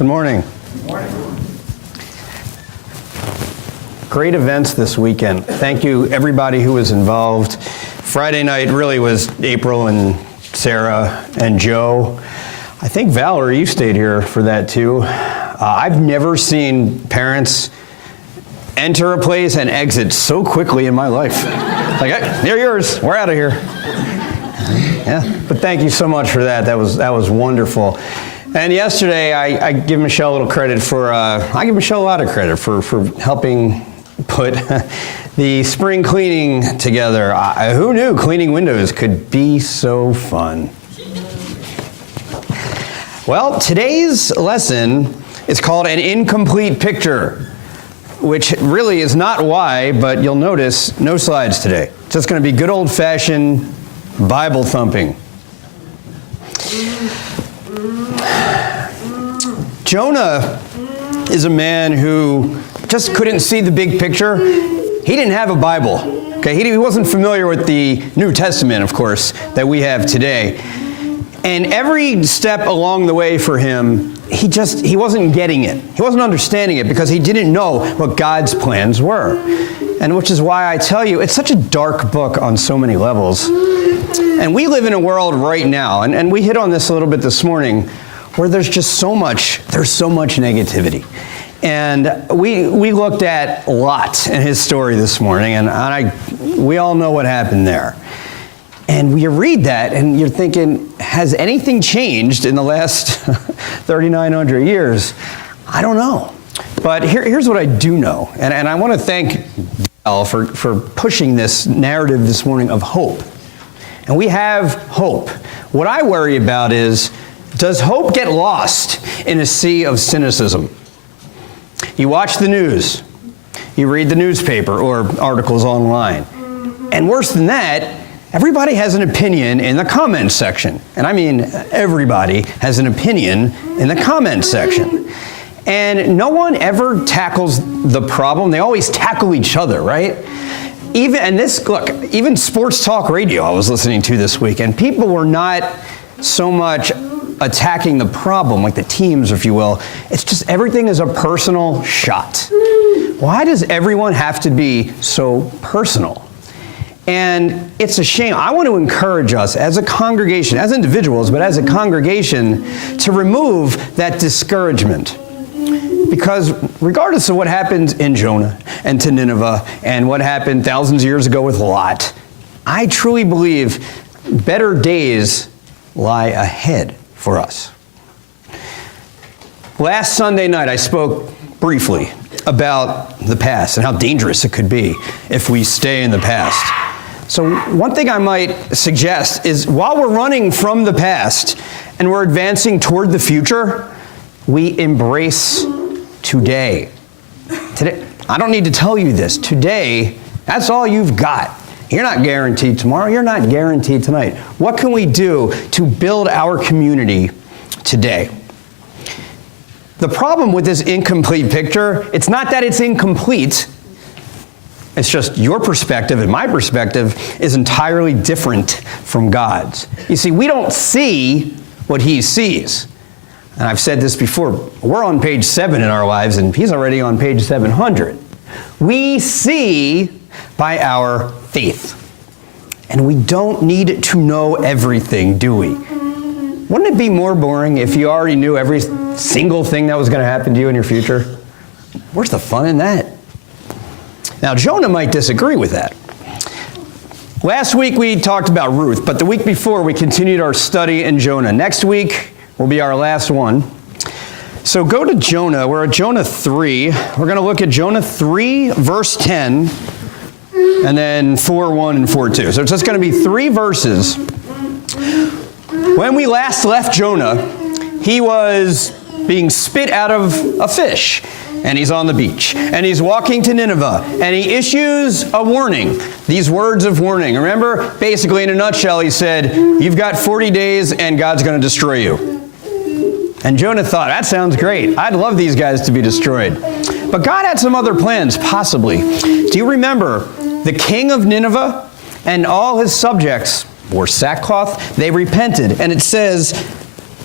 Good morning. Good morning. Great events this weekend. Thank you, everybody who was involved. Friday night really was April and Sarah and Joe. I think Valerie, you stayed here for that too. I've never seen parents enter a place and exit so quickly in my life. Like, hey, they're yours. We're out of here. Yeah, but thank you so much for that. That was wonderful. And yesterday, I give Michelle a little credit for, I give Michelle a lot of credit for helping put the spring cleaning together. Who knew cleaning windows could be so fun? Well, today's lesson is called An Incomplete Picture, which really is not why, but you'll notice no slides today. It's just going to be good old-fashioned Bible thumping. Jonah is a man who just couldn't see the big picture. He didn't have a Bible. Okay, he wasn't familiar with the New Testament, of course, that we have today. And every step along the way for him, he wasn't getting it. He wasn't understanding it because he didn't know what God's plans were. And which is why I tell you, it's such a dark book on so many levels. And we live in a world right now, and we hit on this a little bit this morning, where there's so much negativity. And we looked at Lot and his story this morning, and we all know what happened there. And you read that, and you're thinking, has anything changed in the last 3,900 years? I don't know. But here's what I do know, and I want to thank Al for pushing this narrative this morning of hope. And we have hope. What I worry about is, does hope get lost in a sea of cynicism? You watch the news, you read the newspaper or articles online, and worse than that, everybody has an opinion in the comments section. And I mean, everybody has an opinion in the comments section. And no one ever tackles the problem. They always tackle each other, right? Even sports talk radio I was listening to this week, and people were not so much attacking the problem, like the teams, if you will. It's just everything is a personal shot. Why does everyone have to be so personal? And it's a shame. I want to encourage us as a congregation, as individuals, but as a congregation, to remove that discouragement. Because regardless of what happened in Jonah and to Nineveh and what happened thousands of years ago with Lot, I truly believe better days lie ahead for us. Last Sunday night, I spoke briefly about the past and how dangerous it could be if we stay in the past. So one thing I might suggest is while we're running from the past and we're advancing toward the future, we embrace today. Today, I don't need to tell you this. Today, that's all you've got. You're not guaranteed tomorrow. You're not guaranteed tonight. What can we do to build our community today? The problem with this incomplete picture, it's not that it's incomplete. It's just your perspective and my perspective is entirely different from God's. You see, we don't see what He sees. And I've said this before, we're on page 7 in our lives, and He's already on page 700. We see by our faith. And we don't need to know everything, do we? Wouldn't it be more boring if you already knew every single thing that was going to happen to you in your future? Where's the fun in that? Now, Jonah might disagree with that. Last week we talked about Ruth, but the week before we continued our study in Jonah. Next week will be our last one. So go to Jonah. We're at Jonah 3. We're going to look at Jonah 3, verse 10, and then 4:1 and 4:2. So it's just going to be 3 verses. When we last left Jonah, he was being spit out of a fish, and he's on the beach, and he's walking to Nineveh, and he issues a warning, these words of warning. Remember, basically in a nutshell, he said, you've got 40 days and God's going to destroy you. And Jonah thought, that sounds great. I'd love these guys to be destroyed. But God had some other plans, possibly. Do you remember the king of Nineveh and all his subjects wore sackcloth? They repented. And it says,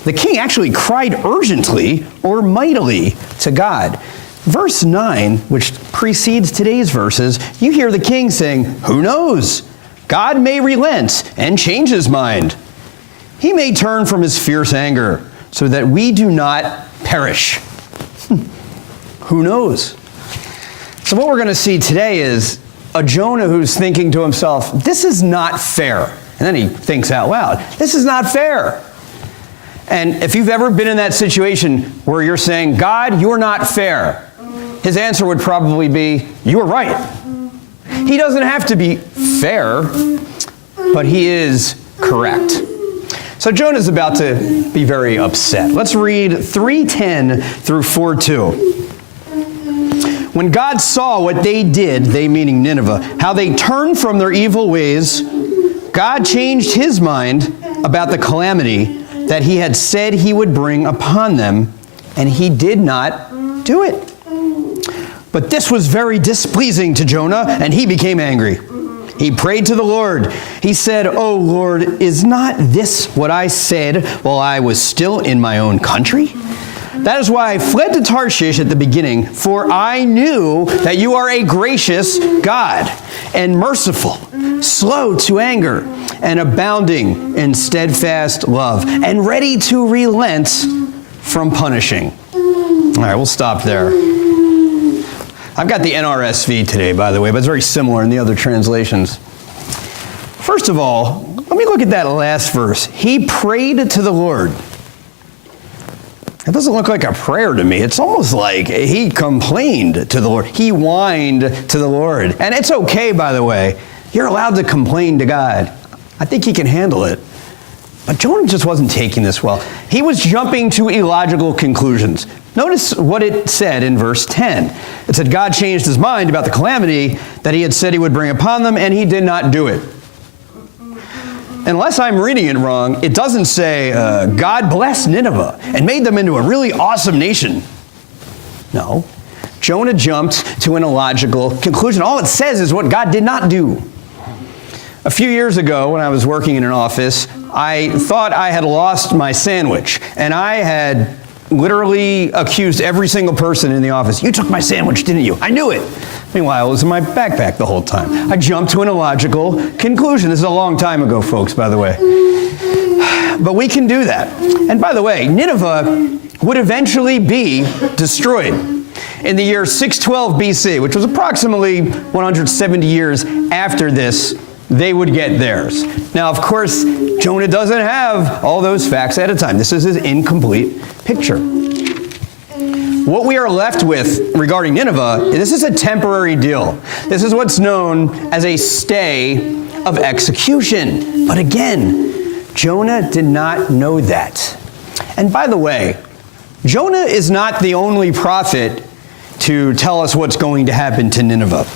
the king actually cried urgently or mightily to God. Verse 9, which precedes today's verses, you hear the king saying, "Who knows? God may relent and change his mind. He may turn from his fierce anger so that we do not perish." Who knows? So what we're going to see today is a Jonah who's thinking to himself, this is not fair. And then he thinks out loud, this is not fair. And if you've ever been in that situation where you're saying, God, you're not fair, his answer would probably be, you were right. He doesn't have to be fair, but he is correct. So Jonah's about to be very upset. Let's read 3:10 through 4:2. When God saw what they did, they meaning Nineveh, how they turned from their evil ways, God changed his mind about the calamity that he had said he would bring upon them, and he did not do it. But this was very displeasing to Jonah, and he became angry. He prayed to the Lord. He said, "O Lord, is not this what I said while I was still in my own country? That is why I fled to Tarshish at the beginning, for I knew that you are a gracious God and merciful, slow to anger, and abounding in steadfast love, and ready to relent from punishing." All right, we'll stop there. I've got the NRSV today, by the way, but it's very similar in the other translations. First of all, let me look at that last verse. He prayed to the Lord. It doesn't look like a prayer to me. It's almost like he complained to the Lord. He whined to the Lord. And it's okay, by the way. You're allowed to complain to God. I think he can handle it. But Jonah just wasn't taking this well. He was jumping to illogical conclusions. Notice what it said in verse 10. It said God changed his mind about the calamity that he had said he would bring upon them, and he did not do it. Unless I'm reading it wrong, it doesn't say God blessed Nineveh and made them into a really awesome nation. No. Jonah jumped to an illogical conclusion. All it says is what God did not do. A few years ago, when I was working in an office, I thought I had lost my sandwich, and I had literally accused every single person in the office. You took my sandwich, didn't you? I knew it. Meanwhile, it was in my backpack the whole time. I jumped to an illogical conclusion. This is a long time ago, folks, by the way. But we can do that. And by the way, Nineveh would eventually be destroyed in the year 612 BC, which was approximately 170 years after this. They would get theirs. Now, of course, Jonah doesn't have all those facts at a time. This is his incomplete picture. What we are left with regarding Nineveh, this is a temporary deal. This is what's known as a stay of execution. But again, Jonah did not know that. And by the way, Jonah is not the only prophet to tell us what's going to happen to Nineveh.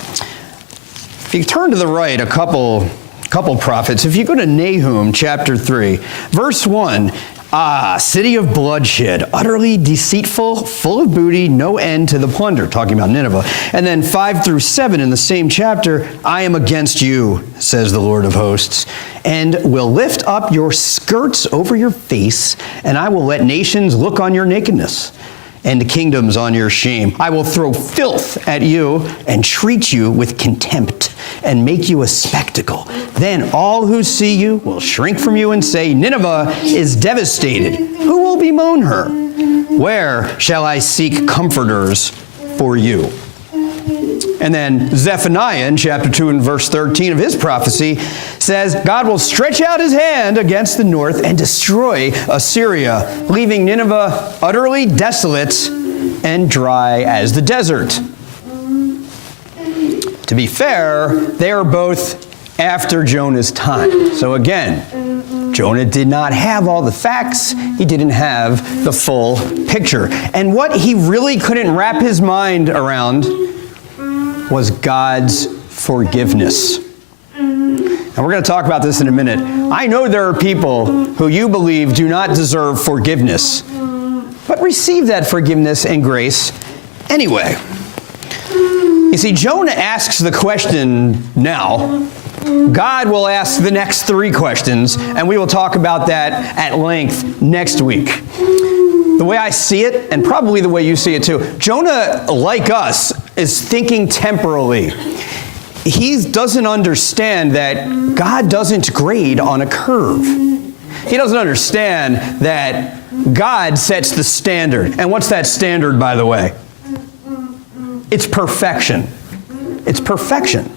If you turn to the right, a couple prophets. If you go to Nahum chapter 3, verse 1, city of bloodshed, utterly deceitful, full of booty, no end to the plunder, talking about Nineveh. And then 5 through 7 in the same chapter, I am against you, says the Lord of hosts, and will lift up your skirts over your face, and I will let nations look on your nakedness, and kingdoms on your shame. I will throw filth at you and treat you with contempt and make you a spectacle. Then all who see you will shrink from you and say, Nineveh is devastated. Who will bemoan her? Where shall I seek comforters for you? And then Zephaniah in chapter 2 and verse 13 of his prophecy says, God will stretch out his hand against the north and destroy Assyria, leaving Nineveh utterly desolate and dry as the desert. To be fair, they are both after Jonah's time. So again, Jonah did not have all the facts. He didn't have the full picture. And what he really couldn't wrap his mind around was God's forgiveness. And we're going to talk about this in a minute. I know there are people who you believe do not deserve forgiveness, but receive that forgiveness and grace anyway. You see, Jonah asks the question now, God will ask the next 3 questions, and we will talk about that at length next week. The way I see it, and probably the way you see it too, Jonah, like us, is thinking temporally. He doesn't understand that God doesn't grade on a curve. He doesn't understand that God sets the standard. And what's that standard, by the way? It's perfection. It's perfection.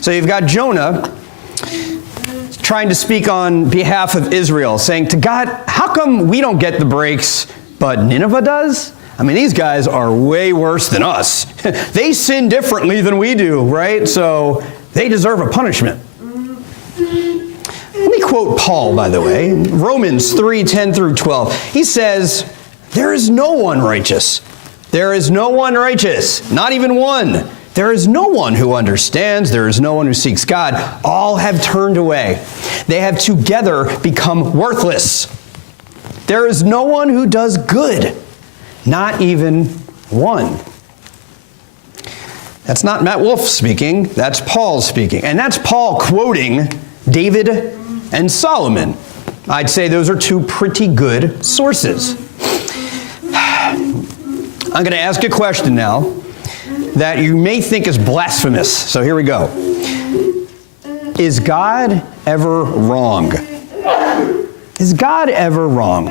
So you've got Jonah trying to speak on behalf of Israel, saying to God, how come we don't get the breaks, but Nineveh does? I mean, these guys are way worse than us. They sin differently than we do, right? So they deserve a punishment. Let me quote Paul, by the way, Romans 3:10 through 12. He says, there is no one righteous. There is no one righteous, not even one. There is no one who understands. There is no one who seeks God. All have turned away. They have together become worthless. There is no one who does good, not even one. That's not Matt Wolf speaking. That's Paul speaking. And that's Paul quoting David and Solomon. I'd say those are 2 pretty good sources. I'm going to ask a question now that you may think is blasphemous. So here we go. Is God ever wrong? Is God ever wrong?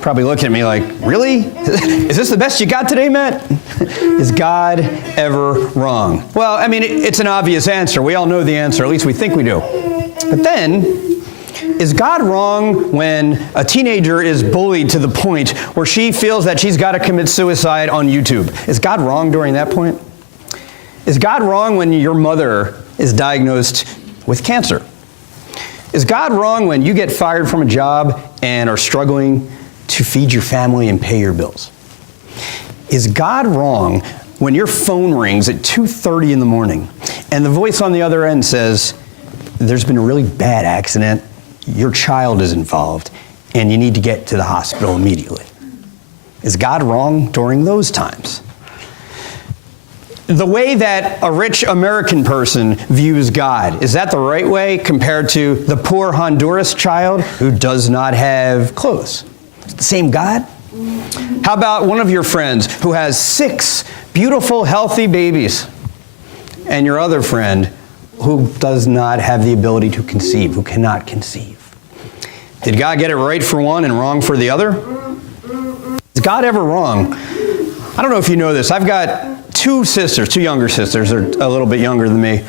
Probably looking at me like, really? Is this the best you got today, Matt? Is God ever wrong? Well, I mean, it's an obvious answer. We all know the answer. At least we think we do. But then, is God wrong when a teenager is bullied to the point where she feels that she's got to commit suicide on YouTube? Is God wrong during that point? Is God wrong when your mother is diagnosed with cancer? Is God wrong when you get fired from a job and are struggling to feed your family and pay your bills? Is God wrong when your phone rings at 2:30 in the morning and the voice on the other end says, there's been a really bad accident, your child is involved, and you need to get to the hospital immediately? Is God wrong during those times? The way that a rich American person views God, is that the right way compared to the poor Honduras child who does not have clothes? It's the same God? How about one of your friends who has 6 beautiful, healthy babies, and your other friend who does not have the ability to conceive, who cannot conceive? Did God get it right for one and wrong for the other? Is God ever wrong? I don't know if you know this. I've got 2 sisters, 2 younger sisters. They're a little bit younger than me.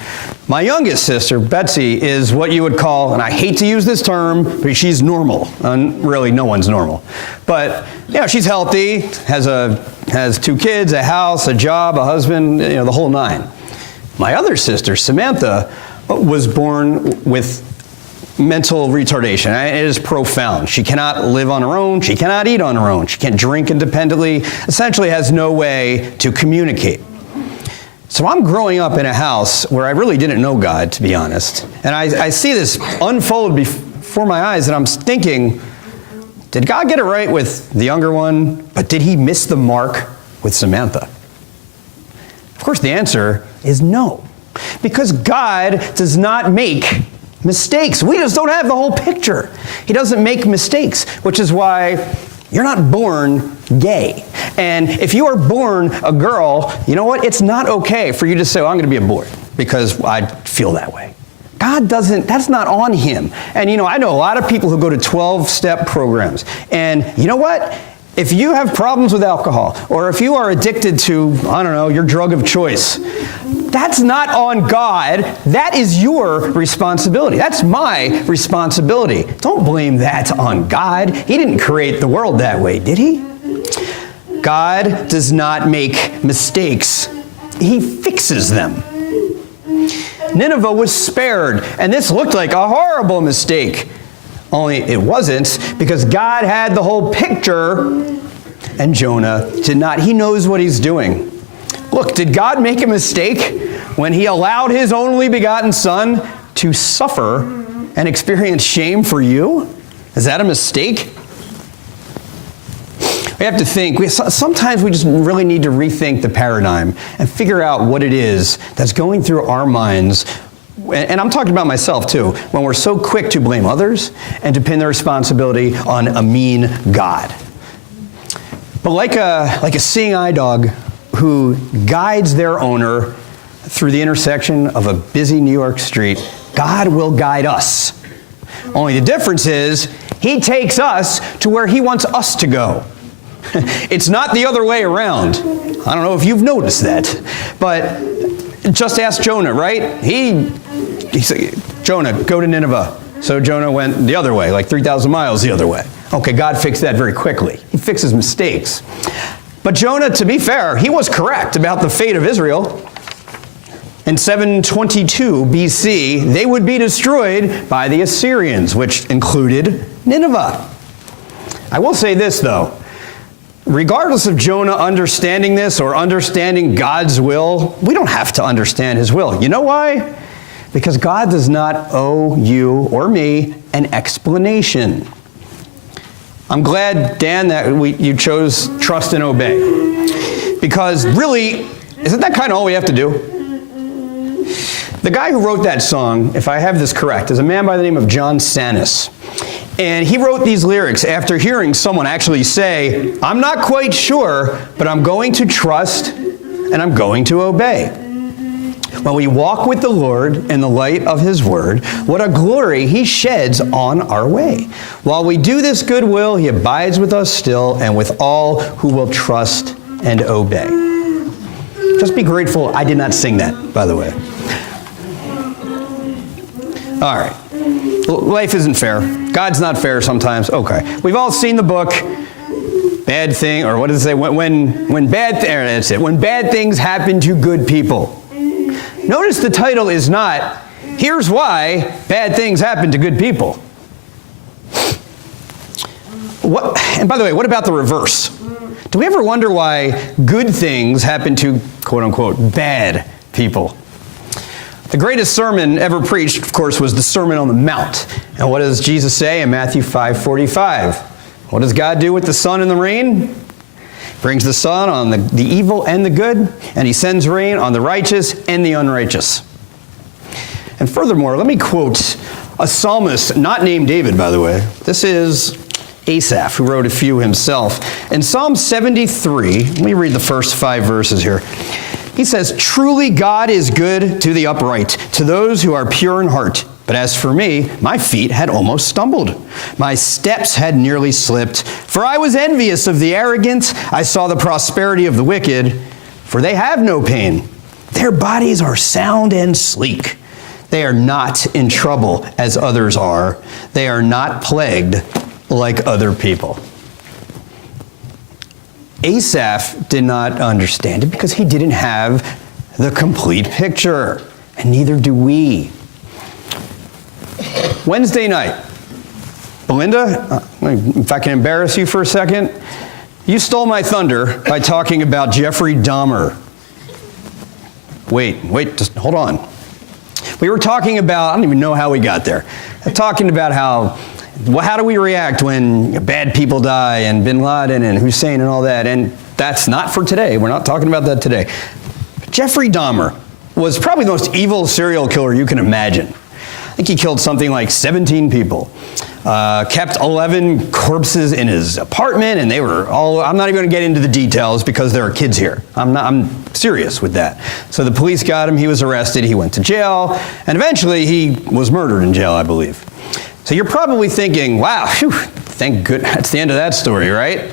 My youngest sister, Betsy, is what you would call, and I hate to use this term, but she's normal. Really, no one's normal. But, she's healthy, has 2 kids, a house, a job, a husband, the whole 9. My other sister, Samantha, was born with mental retardation. It is profound. She cannot live on her own. She cannot eat on her own. She can't drink independently. Essentially has no way to communicate. So I'm growing up in a house where I really didn't know God, to be honest. And I see this unfold before my eyes, and I'm thinking, did God get it right with the younger one, but did he miss the mark with Samantha? Of course, the answer is no. Because God does not make mistakes. We just don't have the whole picture. He doesn't make mistakes, which is why you're not born gay. And if you are born a girl, you know what? It's not okay for you to say, I'm going to be a boy because I feel that way. God doesn't, that's not on him. And I know a lot of people who go to 12-step programs. And you know what? If you have problems with alcohol, or if you are addicted to, your drug of choice, that's not on God. That is your responsibility. That's my responsibility. Don't blame that on God. He didn't create the world that way, did he? God does not make mistakes. He fixes them. Nineveh was spared, and this looked like a horrible mistake. Only it wasn't, because God had the whole picture, and Jonah did not. He knows what he's doing. Look, did God make a mistake when he allowed his only begotten son to suffer and experience shame for you? Is that a mistake? We have to think. Sometimes we just really need to rethink the paradigm and figure out what it is that's going through our minds and I'm talking about myself too, when we're so quick to blame others and to pin the responsibility on a mean God. But like a seeing eye dog who guides their owner through the intersection of a busy New York street, God will guide us. Only the difference is, he takes us to where he wants us to go. It's not the other way around. I don't know if you've noticed that, but just ask Jonah, right? He said, Jonah, go to Nineveh. So Jonah went the other way, like 3,000 miles the other way. Okay, God fixed that very quickly. He fixes mistakes. But Jonah, to be fair, he was correct about the fate of Israel. In 722 BC, they would be destroyed by the Assyrians, which included Nineveh. I will say this, though. Regardless of Jonah understanding this or understanding God's will, we don't have to understand his will. You know why? Because God does not owe you or me an explanation. I'm glad, Dan, that you chose trust and obey. Because really, isn't that kind of all we have to do? The guy who wrote that song, if I have this correct, is a man by the name of John Sannes. And he wrote these lyrics after hearing someone actually say, I'm not quite sure, but I'm going to trust and I'm going to obey. When we walk with the Lord in the light of his word, what a glory he sheds on our way. While we do this good will, he abides with us still and with all who will trust and obey. Just be grateful I did not sing that, by the way. All right. Life isn't fair. God's not fair sometimes. Okay. We've all seen the book, Bad Thing, or what does it say? When bad things happen to good people. Notice the title is not, here's why bad things happen to good people. And by the way, what about the reverse? Do we ever wonder why good things happen to, quote unquote, bad people? The greatest sermon ever preached, of course, was the Sermon on the Mount. And what does Jesus say in Matthew 5:45? What does God do with the sun and the rain? Brings the sun on the evil and the good, and he sends rain on the righteous and the unrighteous. And furthermore, let me quote a psalmist, not named David, by the way. This is Asaph, who wrote a few himself. In Psalm 73, let me read the first 5 verses here. He says, truly God is good to the upright, to those who are pure in heart. But as for me, my feet had almost stumbled. My steps had nearly slipped. For I was envious of the arrogant. I saw the prosperity of the wicked, for they have no pain. Their bodies are sound and sleek. They are not in trouble as others are. They are not plagued like other people. Asaph did not understand it because he didn't have the complete picture, and neither do we. Wednesday night, Belinda, if I can embarrass you for a second, you stole my thunder by talking about Jeffrey Dahmer. Wait, just hold on. We were talking about, I don't even know how we got there, talking about how do we react when bad people die and Bin Laden and Hussein and all that? And that's not for today. We're not talking about that today. Jeffrey Dahmer was probably the most evil serial killer you can imagine. I think he killed something like 17 people. Kept 11 corpses in his apartment, and they were all, I'm not even going to get into the details because there are kids here. I'm serious with that. So the police got him, he was arrested, he went to jail, and eventually he was murdered in jail, I believe. So you're probably thinking, wow, phew, thank goodness, that's the end of that story, right?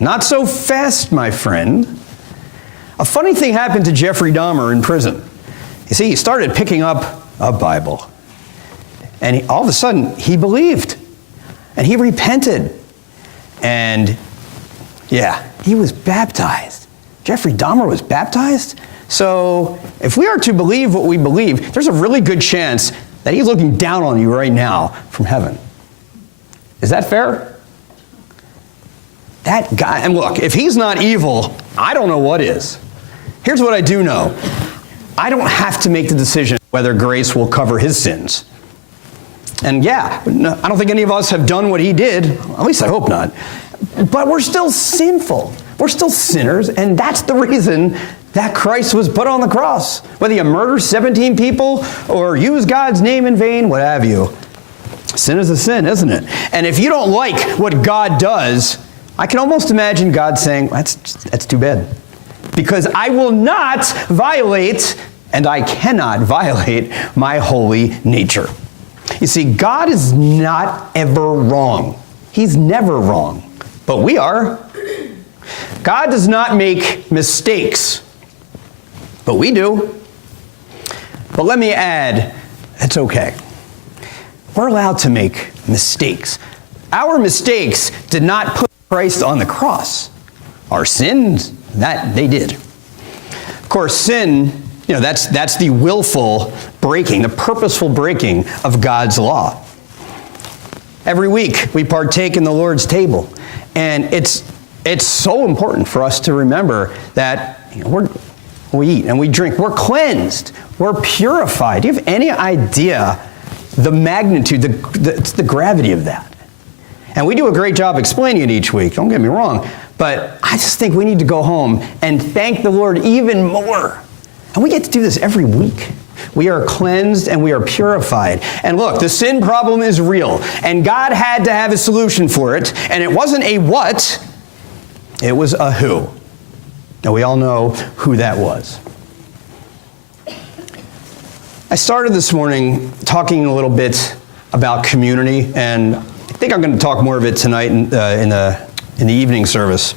Not so fast, my friend. A funny thing happened to Jeffrey Dahmer in prison. You see, he started picking up a Bible. And all of a sudden, he believed. And he repented. And yeah, he was baptized. Jeffrey Dahmer was baptized? So if we are to believe what we believe, there's a really good chance that he's looking down on you right now from heaven. Is that fair? That guy, and look, if he's not evil, I don't know what is. Here's what I do know. I don't have to make the decision whether grace will cover his sins. And yeah, I don't think any of us have done what he did, at least I hope not. But we're still sinful. We're still sinners, and that's the reason that Christ was put on the cross. Whether you murder 17 people or use God's name in vain, what have you. Sin is a sin, isn't it? And if you don't like what God does, I can almost imagine God saying, that's too bad. Because I will not violate, and I cannot violate, my holy nature. You see, God is not ever wrong. He's never wrong. But we are. God does not make mistakes. But we do. But let me add, it's okay. We're allowed to make mistakes. Our mistakes did not put Christ on the cross. Our sins, that they did. Of course, sin, that's the willful breaking, the purposeful breaking of God's law. Every week we partake in the Lord's table, and it's so important for us to remember that we eat and we drink. We're cleansed. We're purified. Do you have any idea the magnitude, the gravity of that? And we do a great job explaining it each week, don't get me wrong, but I just think we need to go home and thank the Lord even more. And we get to do this every week. We are cleansed and we are purified. And look, the sin problem is real, and God had to have a solution for it, and it wasn't a what, it was a who. And we all know who that was. I started this morning talking a little bit about community, and I think I'm going to talk more of it tonight in the evening service.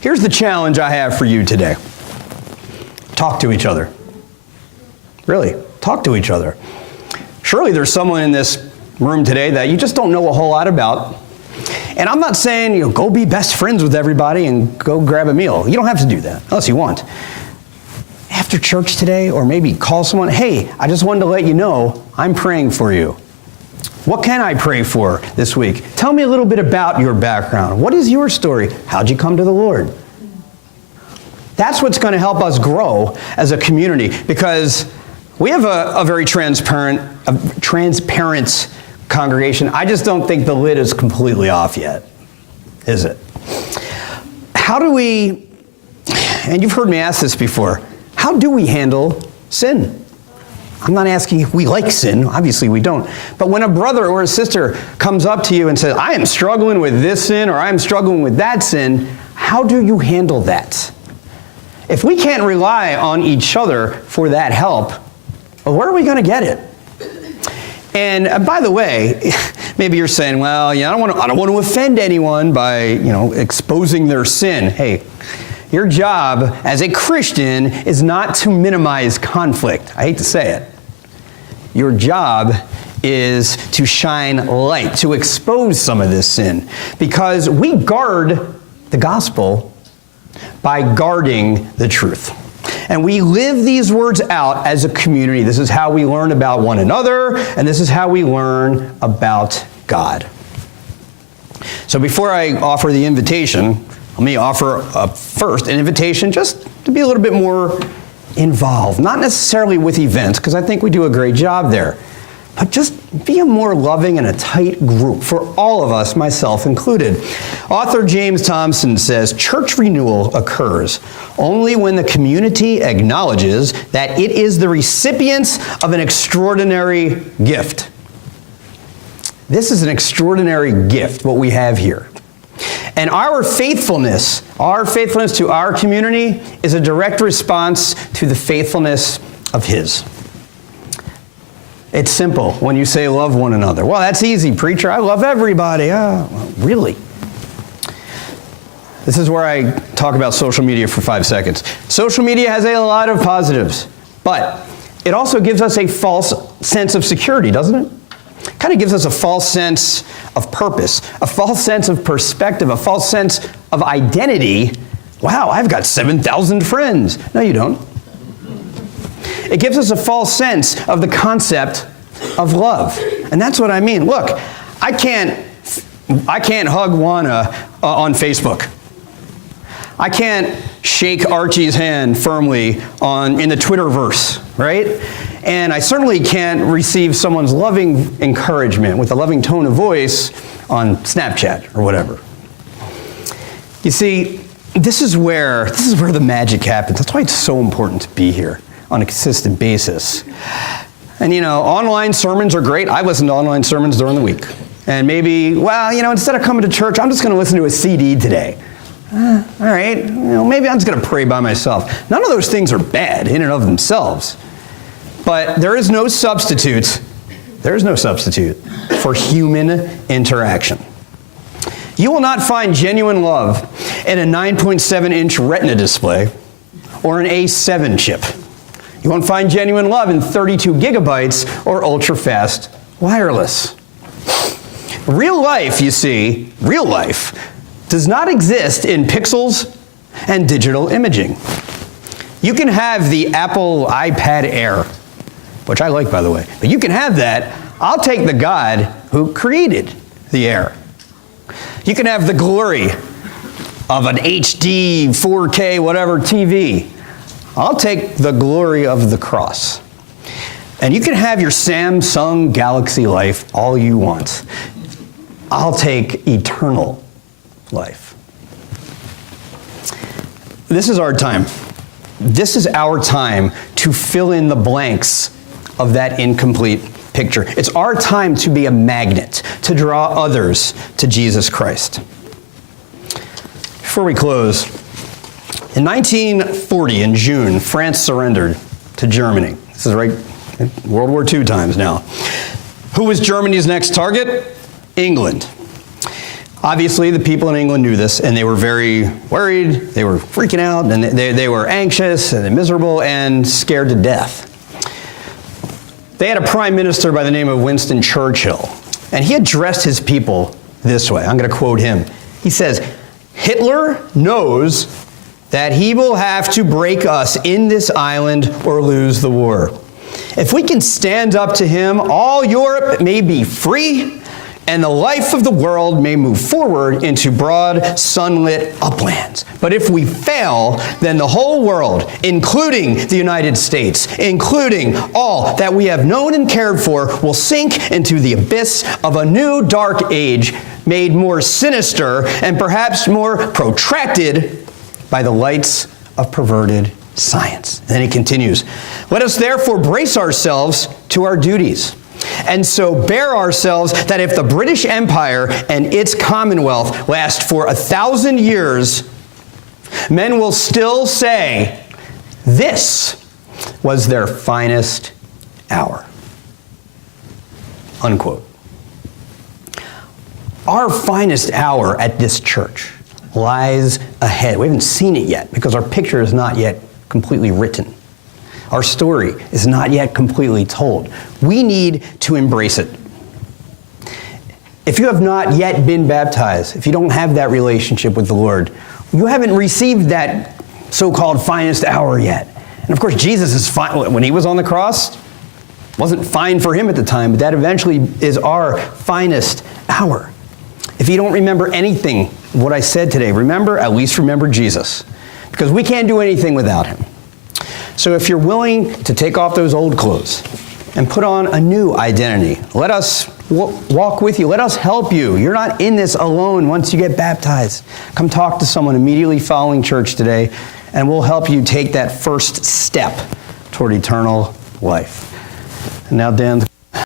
Here's the challenge I have for you today. Talk to each other. Really, talk to each other. Surely there's someone in this room today that you just don't know a whole lot about. And I'm not saying, go be best friends with everybody and go grab a meal. You don't have to do that, unless you want. After church today, or maybe call someone, hey, I just wanted to let you know I'm praying for you. What can I pray for this week? Tell me a little bit about your background. What is your story? How'd you come to the Lord? That's what's going to help us grow as a community, because we have a very transparent congregation. I just don't think the lid is completely off yet, is it? How do we, and you've heard me ask this before, how do we handle sin? I'm not asking if we like sin. Obviously we don't. But when a brother or a sister comes up to you and says, I am struggling with this sin or I am struggling with that sin, how do you handle that? If we can't rely on each other for that help, well, where are we going to get it? And by the way, maybe you're saying, well, I don't want to offend anyone by, exposing their sin. Hey, your job as a Christian is not to minimize conflict. I hate to say it. Your job is to shine light, to expose some of this sin, because we guard the gospel by guarding the truth. And we live these words out as a community. This is how we learn about one another, and this is how we learn about God. So before I offer the invitation, let me offer first an invitation just to be a little bit more involved. Not necessarily with events, because I think we do a great job there, but just be a more loving and a tight group for all of us, myself included. Author James Thompson says, church renewal occurs only when the community acknowledges that it is the recipients of an extraordinary gift. This is an extraordinary gift, what we have here. And our faithfulness to our community is a direct response to the faithfulness of His. It's simple when you say love one another. Well, that's easy, preacher. I love everybody. Well, really? This is where I talk about social media for 5 seconds. Social media has a lot of positives, but it also gives us a false sense of security, doesn't it? It kind of gives us a false sense of purpose, a false sense of perspective, a false sense of identity. Wow, I've got 7,000 friends. No, you don't. It gives us a false sense of the concept of love. And that's what I mean. Look, I can't hug Juana on Facebook. I can't shake Archie's hand firmly in the Twitterverse, right? And I certainly can't receive someone's loving encouragement with a loving tone of voice on Snapchat or whatever. You see, this is where the magic happens. That's why it's so important to be here on a consistent basis. And online sermons are great. I listen to online sermons during the week. And maybe, instead of coming to church, I'm just going to listen to a CD today. All right, maybe I'm just going to pray by myself. None of those things are bad in and of themselves. But there is no substitute for human interaction. You will not find genuine love in a 9.7-inch Retina display or an A7 chip. You won't find genuine love in 32 gigabytes or ultra-fast wireless. Real life, you see, does not exist in pixels and digital imaging. You can have the Apple iPad Air, which I like, by the way, but you can have that. I'll take the God who created the Air. You can have the glory of an HD, 4K, whatever TV. I'll take the glory of the cross. And you can have your Samsung Galaxy life all you want. I'll take eternal life. This is our time. This is our time to fill in the blanks of that incomplete picture. It's our time to be a magnet, to draw others to Jesus Christ. Before we close, in 1940, in June, France surrendered to Germany. This is right, World War II times now. Who was Germany's next target? England. Obviously, the people in England knew this, and they were very worried, they were freaking out, and they were anxious, and miserable, and scared to death. They had a prime minister by the name of Winston Churchill, and he addressed his people this way. I'm going to quote him. He says, "Hitler knows that he will have to break us in this island or lose the war. If we can stand up to him, all Europe may be free, and the life of the world may move forward into broad, sunlit uplands. But if we fail, then the whole world, including the United States, including all that we have known and cared for, will sink into the abyss of a new dark age, made more sinister and perhaps more protracted by the lights of perverted science." And then he continues, "Let us therefore brace ourselves to our duties, and so bear ourselves that if the British Empire and its Commonwealth last for 1,000 years, men will still say, this was their finest hour." Unquote. Our finest hour at this church lies ahead. We haven't seen it yet because our picture is not yet completely written. Our story is not yet completely told. We need to embrace it. If you have not yet been baptized, if you don't have that relationship with the Lord, you haven't received that so-called finest hour yet. And of course, Jesus is fine. When he was on the cross, it wasn't fine for him at the time, but that eventually is our finest hour. If you don't remember anything of what I said today, at least remember Jesus, because we can't do anything without him. So if you're willing to take off those old clothes and put on a new identity, let us walk with you. Let us help you. You're not in this alone once you get baptized. Come talk to someone immediately following church today, and we'll help you take that first step toward eternal life. And now Dan's